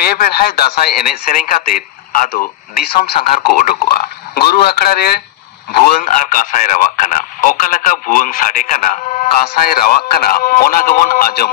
पे बेढ़ाई दासाई एने सेरें काते आदो दिसोम संघार को उडुकोआ गुरु आखड़ा रे भुवंग आर कासाई रावाक कना ओकालका भुवंग साडे कना कासाई रावाक कना ओना गबन आजम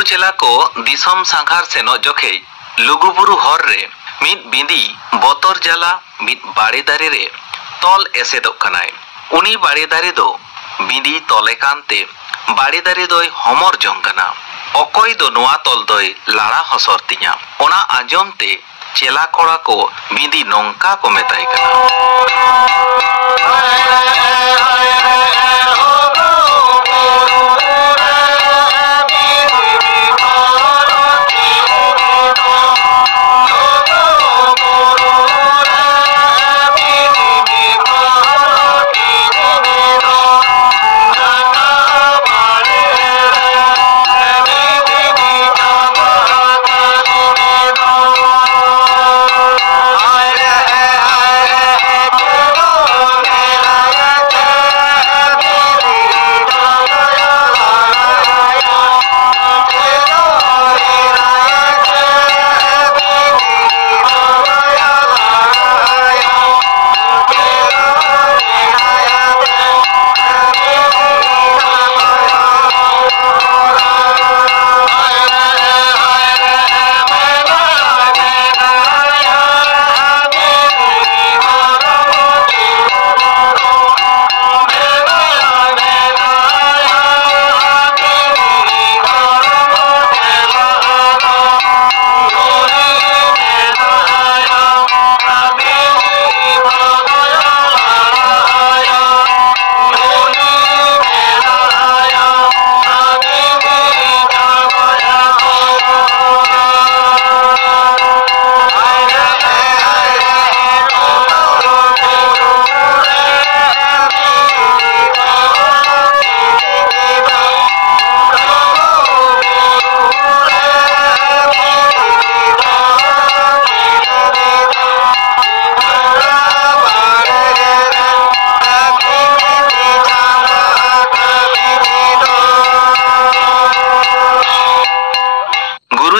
गोल चेला को दिसोम सांघार सेनो जोखे लुगुबुरु हर रे मिद बिंदी बोतर जाला मिद बाड़ी दारे रे तल एसेदोग कनाय उनी बाड़ी दारे दो बिंदी तले कानते बाड़ी दारे दोय हमर जंग कना अकय दो नोआ तल दोय लाड़ा हसर तिया ओना आंजम ते चेला कोड़ा को बिंदी नोंका को मेताय कना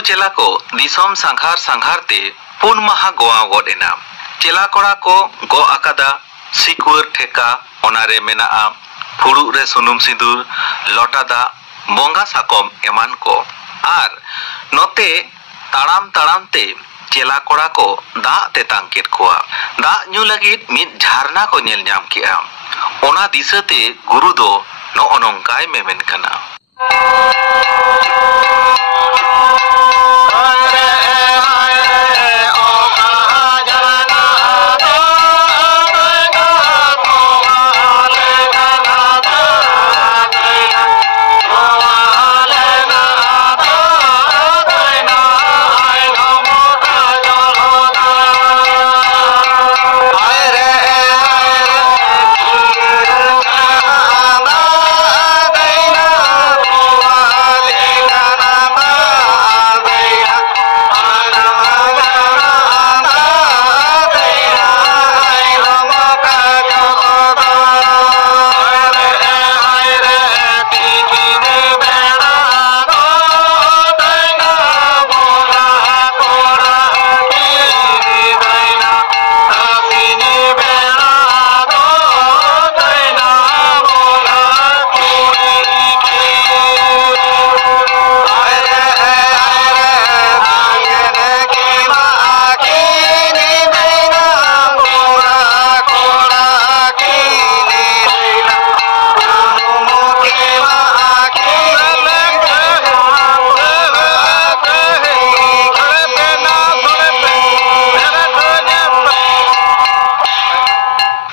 चेला को दिसोम सांघार सांघार ते पुन माहा गोआ गोडेना चेला कोड़ा को गो आकादा सिकुर ठेका ओनारे मेना फुड़ू रे सुनुम सिंदूर लोटा दा बोंगा साकम एमान को आर नोते ताड़ाम ताड़ाम ते चेला कोड़ा को दा ते तांकेट कोआ दा न्यू लगित मिद झारना को नेल नाम किया ओना दिसते गुरु दो नो अनंकाय मेमेन कना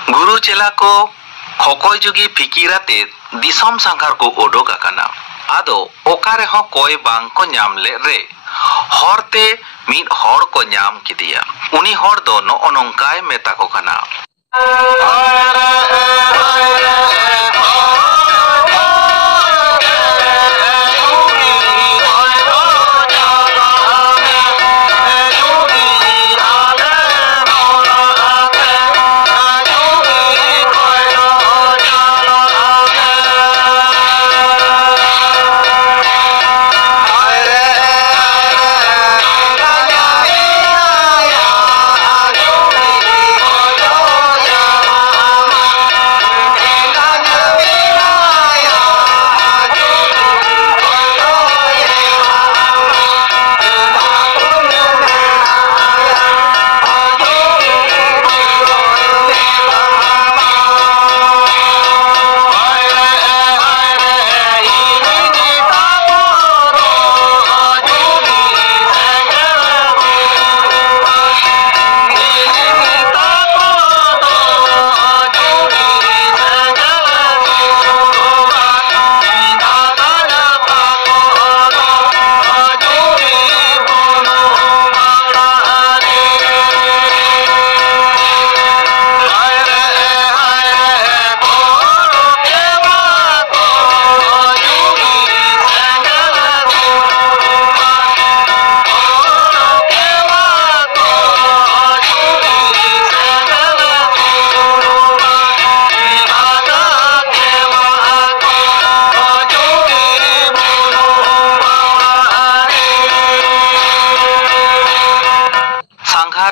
गुरु चेला को हकय जुगी फिकिराते दिसम सांघार को ओडोक आकाना। आदो ओकारे हो कोई बांग को नाम ले रे हरते मिद हर को नाम किदिया। उनी हर दो नो नोंकाय मेता को खाना।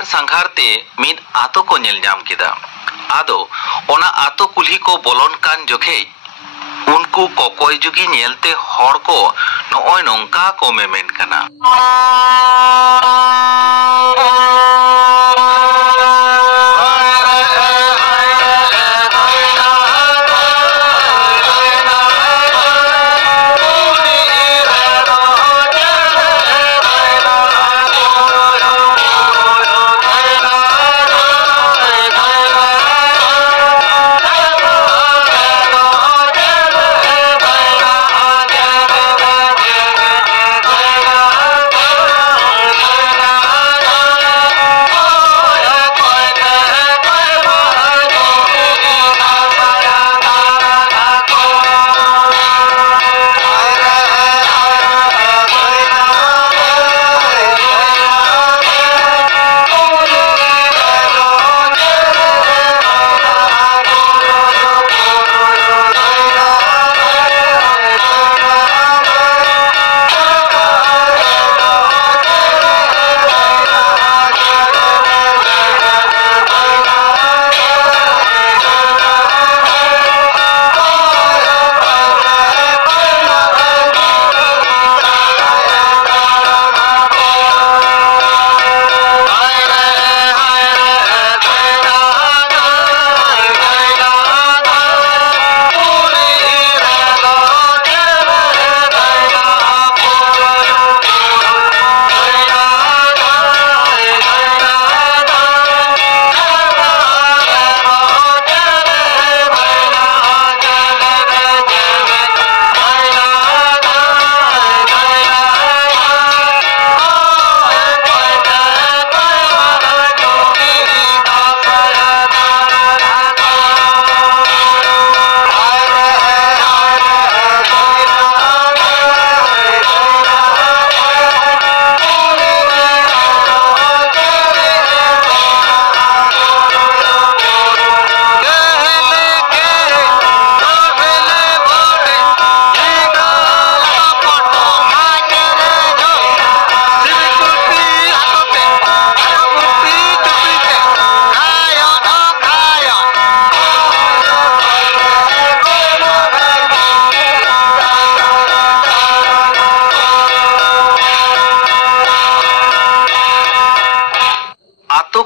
सांघारते मिद आतो को नेल नाम किदा। आदो ओना आतो कुल्ही को बोलन कान जोखे उनको कोकोय जुगी नेलते हर को नोय नोंका को मेमेन कना।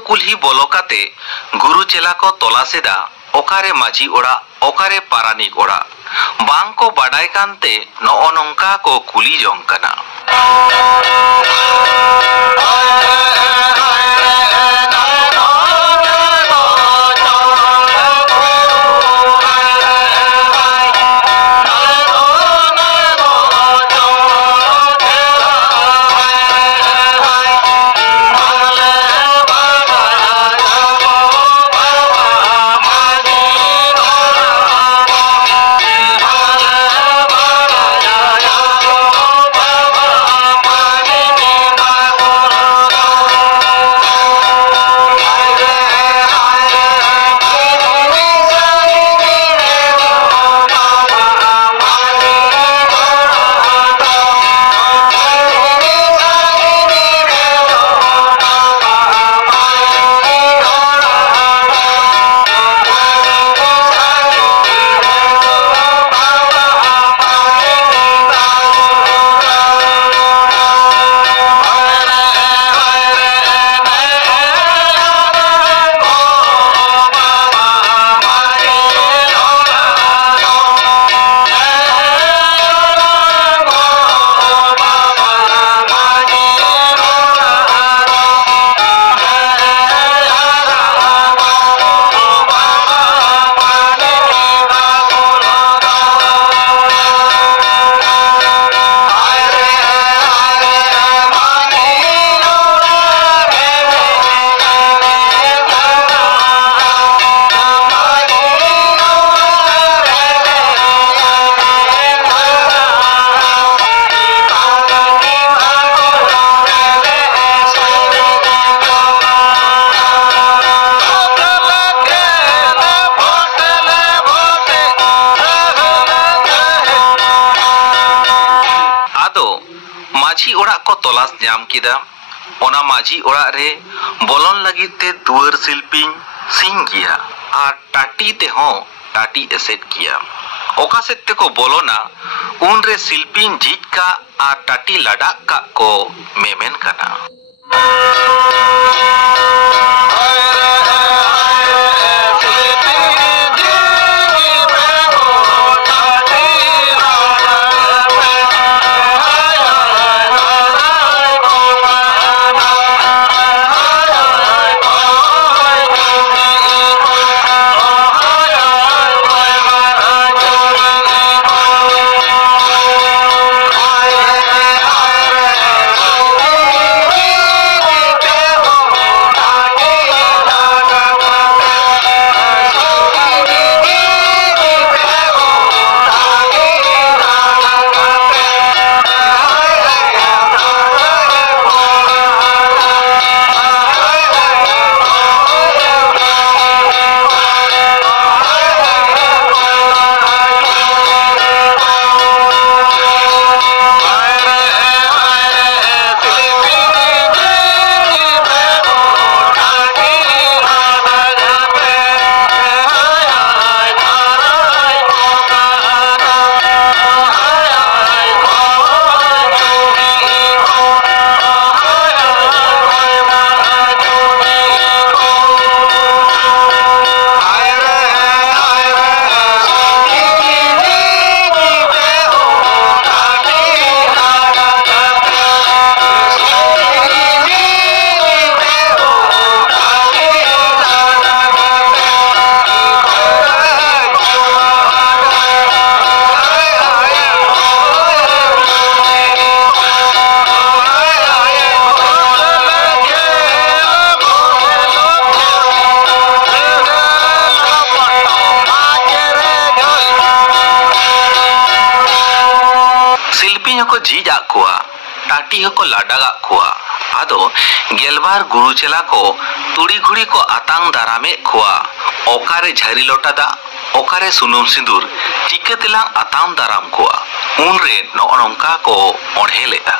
कुल्ही बोलोकाते गुरु चेला को तलासेदा ओकारे माझी ओड़ा ओकारे पारानिक ओड़ा बांग को बाडाय कांते नो नोंका को कुली जोंग कना। तलाश नाम किदा ओना माझी ओड़ा रे बोलन लगित ते दुआर शिल्पीं सिंह गिया और टाटी ते हो टाटी एसेट किया ओका सेट ते को बोलोना उन रे शिल्पीं जीत का आ टाटी लड़ा का को मेमेन कना जीजा कुआ टाटी को लाडागा कुआ आदो गेलबार गुरु चेला को तुड़ी घुड़ी को आतांग दारामे कुआ ओकारे झारी लोटा दा ओकारे सुनुम सिंदूर चिके तिलांग आतांग दाराम कुआ उन रे नौका को ओढ़े लेगा।